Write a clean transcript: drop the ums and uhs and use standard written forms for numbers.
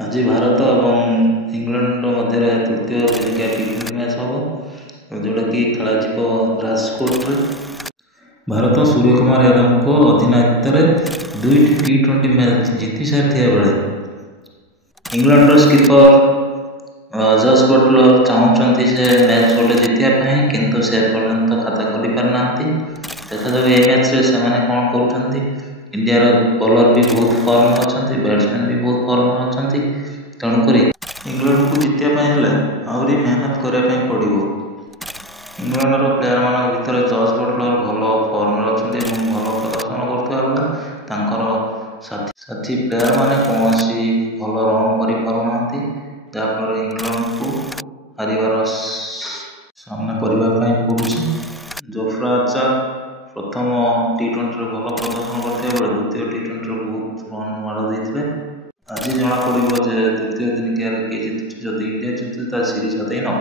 आज भारत और इंग्लैंड मध्य तृतीय दिनिकिया टी20 मैच हम जोटा कि खेल राजकोट। भारत सूर्यकुमार यादव को अधिनायकत्व में 2टी टी20 मैच जीति सारी बेले इंग्लैंड स्कीपर जस बटलर चाहते से मैच गोटे जीतने किंतु से पर्यंत खाता खोली पारना देखा जाए ये मैच रे से कौन कर इंडियार बॉलर भी बहुत फॉर्म अच्छा बैट्समैन भी बहुत फॉर्म अच्छा तेणुक इंग्लैंड को जीतने आहरी मेहनत करने पड़ो। इंग्लैंडर प्लेयर मान भर जस बटलर भल फॉर्म अच्छा भल प्रदर्शन कर साथी प्लेयर मैंने कौन भल रन कर जहाँफल इंग्लैंड को हार सामना करने पड़ू। जोफ्रा आर्चर प्रथम टी20 भल प्रदर्शन करते द्वितीय टी20 बहुत रन माड़ देते। आज जना पड़ो जे तृतीय दिनिकिया किए जीतुचे जदि इंडिया जीतुचे सीरीज हाथ ही न।